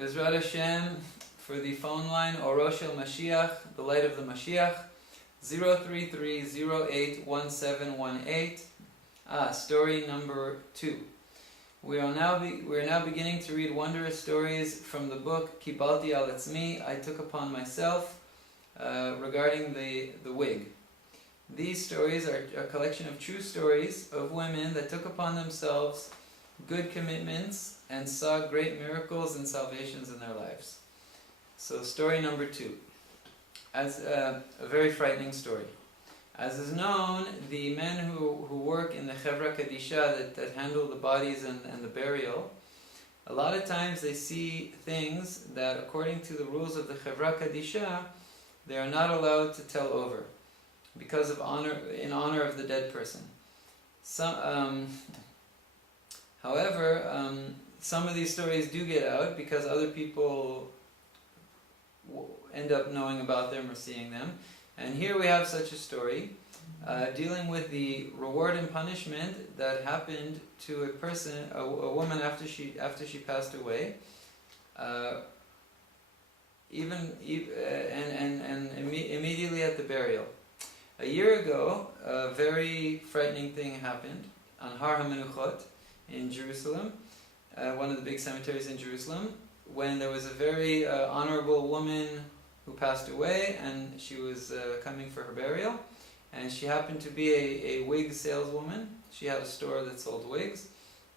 Bezrat Hashem, for the phone line, Orosh El Mashiach, the light of the Mashiach, 033081718. Story number 2. We are now beginning to read wondrous stories from the book Kibalti Al Etzmi, I Took Upon Myself, regarding the wig. These stories are a collection of true stories of women that took upon themselves good commitments and saw great miracles and salvations in their lives. So story number 2, as a very frightening story. As is known, the men who work in the Chevra Kadisha that handle the bodies and the burial, a lot of times they see things that according to the rules of the Chevra Kadisha, they are not allowed to tell over because of in honor of the dead person. However, some of these stories do get out because other people end up knowing about them or seeing them. And here we have such a story dealing with the reward and punishment that happened to a person, a woman after she passed away, immediately at the burial. A year ago, a very frightening thing happened on Har HaMenuchot in Jerusalem, one of the big cemeteries in Jerusalem, when there was a very honorable woman who passed away, and she was coming for her burial, and she happened to be a wig saleswoman. She had a store that sold wigs,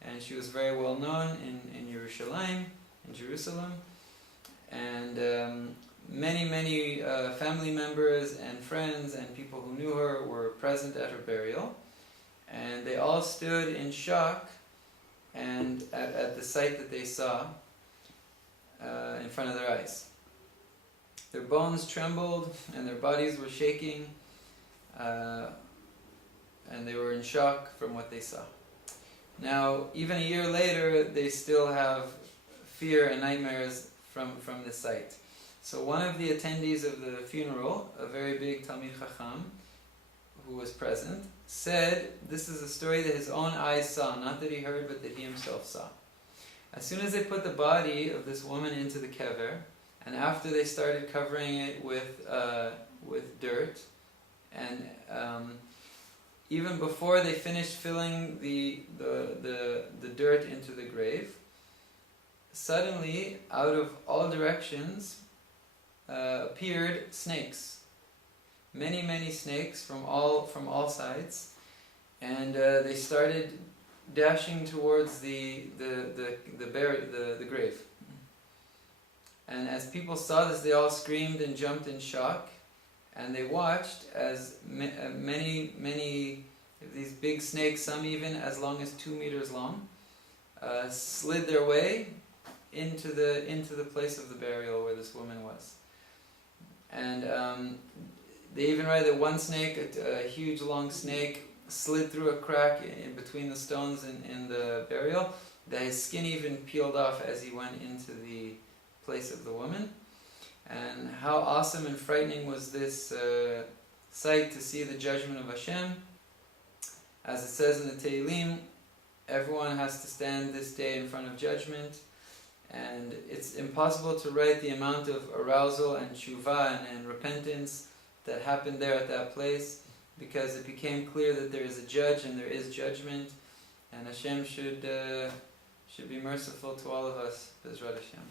and she was very well known in Yerushalayim, in Jerusalem, and many family members and friends and people who knew her were present at her burial, and they all stood in shock and at the sight that they saw in front of their eyes. Their bones trembled and their bodies were shaking, and they were in shock from what they saw. Now, even a year later, they still have fear and nightmares from this sight. So one of the attendees of the funeral, a very big Talmid Chacham, who was present, said this is a story that his own eyes saw, not that he heard, but that he himself saw. As soon as they put the body of this woman into the kever, and after they started covering it with dirt, and even before they finished filling the dirt into the grave, suddenly, out of all directions, appeared snakes. Many snakes from all sides, and they started dashing towards the grave. And as people saw this, they all screamed and jumped in shock, and they watched as many of these big snakes, some even as long as 2 meters long, slid their way into the place of the burial where this woman was. And they even write that one snake, a huge long snake, slid through a crack in between the stones in the burial, that his skin even peeled off as he went into the place of the woman. And how awesome and frightening was this sight to see the judgment of Hashem. As it says in the Tehillim, everyone has to stand this day in front of judgment, and it's impossible to write the amount of arousal and tshuva and repentance that happened there at that place, because it became clear that there is a judge and there is judgment, and Hashem should be merciful to all of us, Bezrat Hashem.